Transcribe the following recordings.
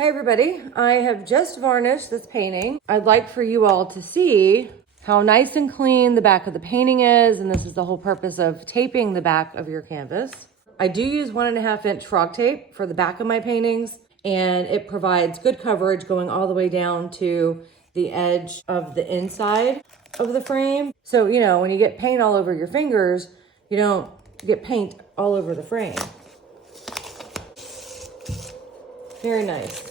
Hi everybody, I have just varnished this painting. I'd like for you all to see how nice and clean the back of the painting is, and this is the whole purpose of taping the back of your canvas. I do use 1.5 inch frog tape for the back of my paintings, and it provides good coverage going all the way down to the edge of the inside of the frame. So, you know, when you get paint all over your fingers, you don't get paint all over the frame. Very nice.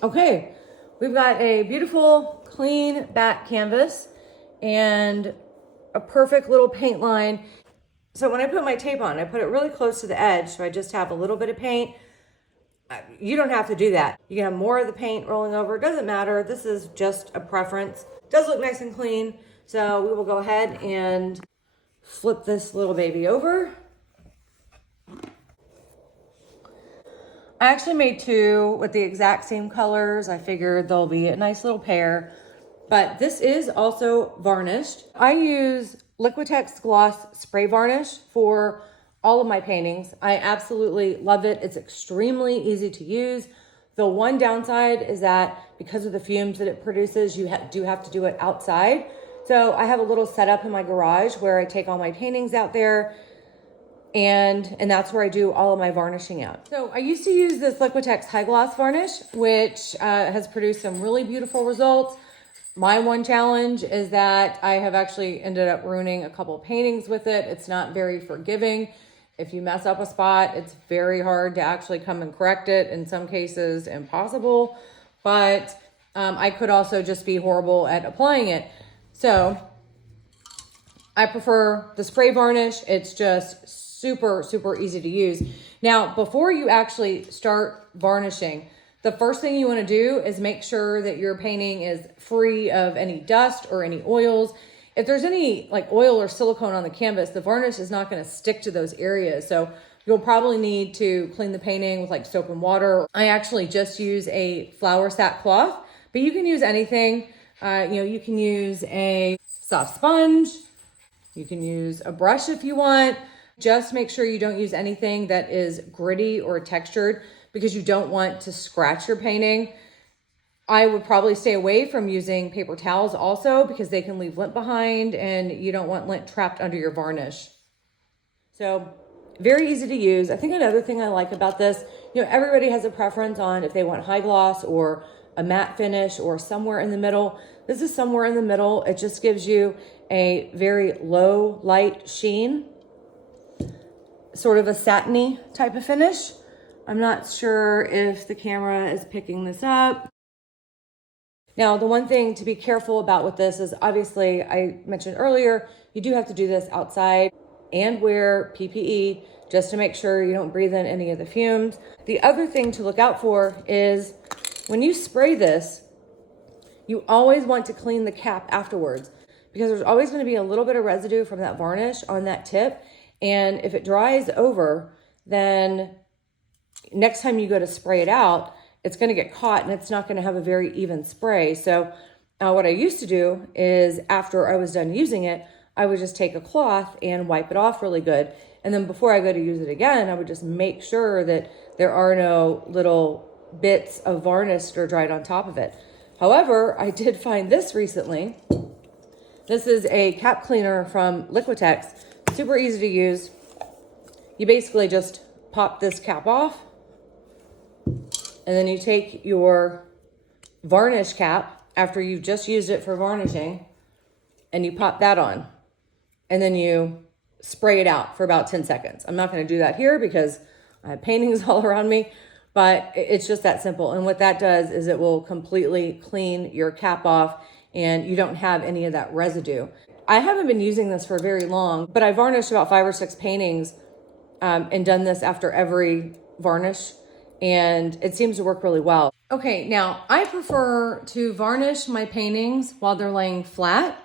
Okay, we've got a beautiful, clean back canvas and a perfect little paint line. So when I put my tape on, I put it really close to the edge, so I just have a little bit of paint. You don't have to do that. You can have more of the paint rolling over. It doesn't matter. This is just a preference. It does look nice and clean, so we will go ahead and flip this little baby over. I actually made two with the exact same colors. I figured they'll be a nice little pair, but this is also varnished. I use Liquitex Gloss Spray Varnish for all of my paintings. I absolutely love it. It's extremely easy to use. The one downside is that because of the fumes that it produces, you do have to do it outside. So I have a little setup in my garage where I take all my paintings out there, and that's where I do all of my varnishing out. So I used to use this Liquitex High Gloss Varnish, which has produced some really beautiful results. My one challenge is that I have actually ended up ruining a couple of paintings with it. It's not very forgiving. If you mess up a spot, it's very hard to actually come and correct it. In some cases, impossible. But I could also just be horrible at applying it. So I prefer the spray varnish. It's just super easy to use. Now, before you actually start varnishing, the first thing you want to do is make sure that your painting is free of any dust or any oils. If there's any like oil or silicone on the canvas, the varnish is not going to stick to those areas. So you'll probably need to clean the painting with like soap and water. I actually just use a flour sackcloth, but you can use anything. You can use a soft sponge. You can use a brush if you want. Just make sure you don't use anything that is gritty or textured because you don't want to scratch your painting. I would probably stay away from using paper towels also because they can leave lint behind and you don't want lint trapped under your varnish. So very easy to use. I think another thing I like about this, everybody has a preference on if they want high gloss or a matte finish or somewhere in the middle. This is somewhere in the middle. It just gives you a very low light sheen, sort of a satiny type of finish. I'm not sure if the camera is picking this up. Now, the one thing to be careful about with this is obviously, I mentioned earlier, you do have to do this outside and wear PPE just to make sure you don't breathe in any of the fumes. The other thing to look out for is when you spray this, you always want to clean the cap afterwards because there's always going to be a little bit of residue from that varnish on that tip. And if it dries over, then next time you go to spray it out, it's going to get caught and it's not going to have a very even spray. So what I used to do is after I was done using it, I would just take a cloth and wipe it off really good. And then before I go to use it again, I would just make sure that there are no little bits of varnish that are dried on top of it. However, I did find this recently. This is a cap cleaner from Liquitex. Super easy to use. You basically just pop this cap off and then you take your varnish cap after you've just used it for varnishing and you pop that on and then you spray it out for about 10 seconds. I'm not going to do that here because I have paintings all around me, but it's just that simple. And what that does is it will completely clean your cap off and you don't have any of that residue. I haven't been using this for very long, but I varnished about 5 or 6 paintings and done this after every varnish, and it seems to work really well. Okay, now I prefer to varnish my paintings while they're laying flat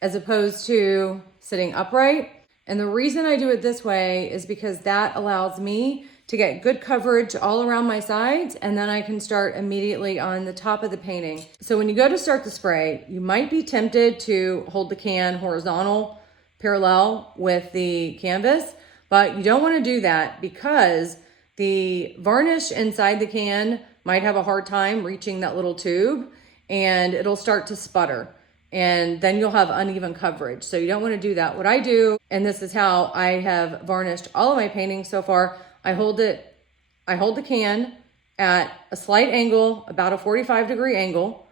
as opposed to sitting upright. And the reason I do it this way is because that allows me to get good coverage all around my sides, and then I can start immediately on the top of the painting. So when you go to start the spray, you might be tempted to hold the can horizontal, parallel with the canvas, but you don't want to do that because the varnish inside the can might have a hard time reaching that little tube, and it'll start to sputter. And then you'll have uneven coverage. So you don't want to do that. What I do, and this is how I have varnished all of my paintings so far, I hold the can at a slight angle, about a 45-degree angle,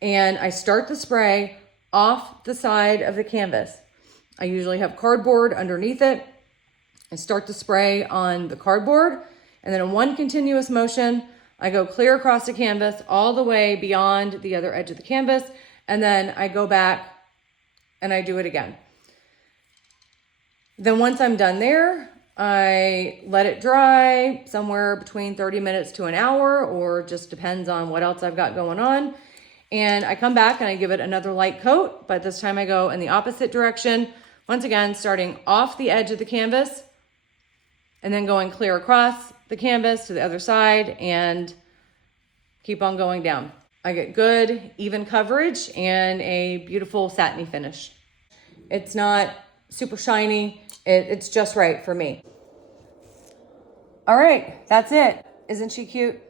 and I start the spray off the side of the canvas. I usually have cardboard underneath it. I start the spray on the cardboard, and then in one continuous motion, I go clear across the canvas all the way beyond the other edge of the canvas, and then I go back and I do it again. Then once I'm done there, I let it dry somewhere between 30 minutes to an hour, or just depends on what else I've got going on. And I come back and I give it another light coat, but this time I go in the opposite direction. Once again, starting off the edge of the canvas and then going clear across the canvas to the other side and keep on going down. I get good, even coverage and a beautiful satiny finish. It's not super shiny. It's just right for me. All right, that's it. Isn't she cute?